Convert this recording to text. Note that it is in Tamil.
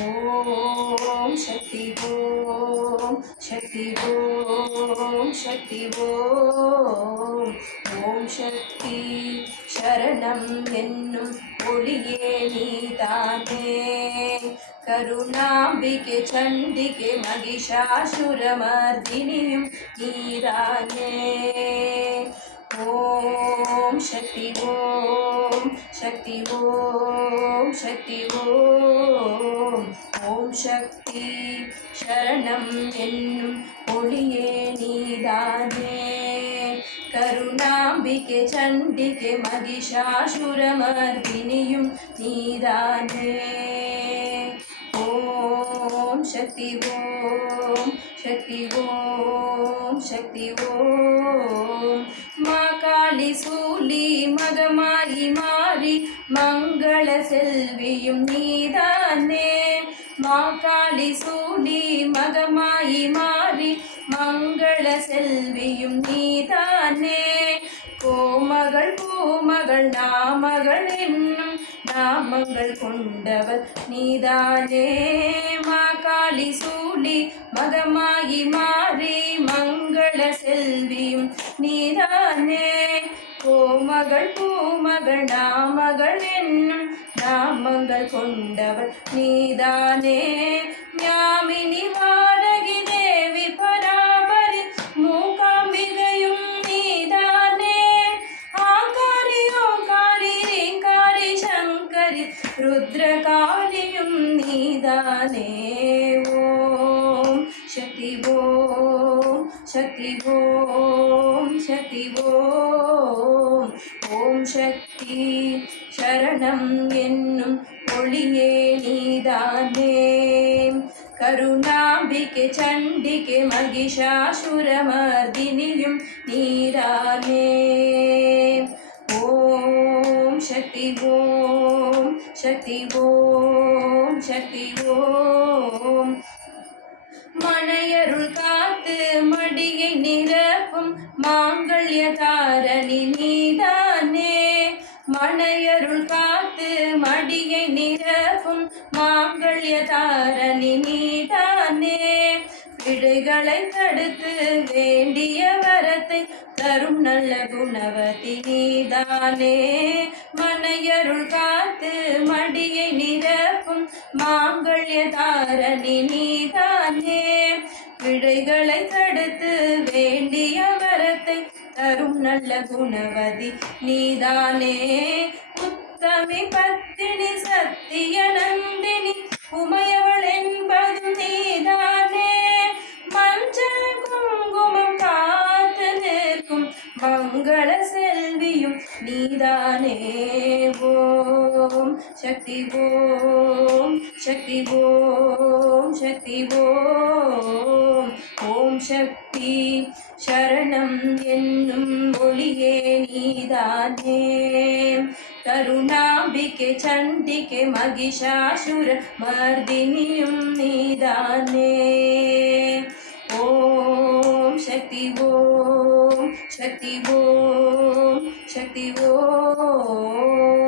ஓம் சக்தி ஓம் சக்தி ஓம் சக்தி ஓம் ஓம் சக்தி சரணம் என்னும் ஒளியே நீதானே கருணாம்பிகை சண்டிகை மகிஷாசுரமர்தினியும் நீதானே ஓம் சக்தி ஓம் சக்தி ஓம் சக்தி ஓம் ஓம் சக்தி சரணம் என்னும் ஒளியே நீதானே. கருணாம்பிகை சண்டிகை மகிஷாசுரமர்தினியும் நீதானே. ஓம் சக்தி ஓம் சக்தி ஓம் சக்தி ஓம். மா காளி சூலி மகமாயி மாறி மங்கள செல்வியும் நீதானே. மா காளி சூலி மகமாயி மாறி மங்கள செல்வியும் நீதானே. கோமகள் பூமகள் நாமகள் என்னும் நாமங்கள் கொண்டவள் நீதானே. மாகாளி சூடி மகமாகி மாறி மங்கள செல்வியும் நீதானே. கோமகள் பூமகள் நாமகள் என்னும் നാമങ്ങൾ കൊണ്ടവൾ നീതാനേ ജ്ഞാമിനി വാടകി ദേവി പരാപരി മൂകാംബികയും നീതാനേ. ആകാരിയോ കാരി ശങ്കരി രുദ്രകാരിയും നീതാനേ. ഓം ശക്തി ഓം ശക്തി ഓം ശക്തി ഓം ഓം ശക്തി சக்தி சரணம் என்னும் ஒளியே நீதானே கருணாம்பிகை சண்டிகை மகிஷாசுரமர்தினியும் நீதானே ஓம் சக்தி ஓம் சக்தி ஓம் சக்தி ஓம் மனையருள் காத்து காத்து மடியை நிரப்பும் மாங்கல்ய தாரணி நீதானே. பிழைகளை தடுத்து வேண்டிய வரத்தை தரும் நல்ல குணவதி நீதானே. மனையருள் காத்து மடியை நிரப்பும் மாங்கல்ய தாரணி நீதானே. பிழைகளை தடுத்து வேண்டிய வரத்தை தரும் நல்ல குணவதி நீதானே. உத்தமி பத்தினி சத்திய நந்தினி உமையவள் என்பது நீதானே. மஞ்சள் குங்குமம் காத்து நிற்கும் மங்கள செல்வியும் நீதானே. ஓம் சக்தி ஓம் சக்தி ஓம் சக்தி ஓம். ஓம் சக்தி சரணம் என்னும் ஒளியே நீதானே. करुणाम्बिके चण्डिके महिषासुर मर्दिनीं निदाने ॐ शक्ति वो शक्ति वो शक्ति वो, शक्ति वो।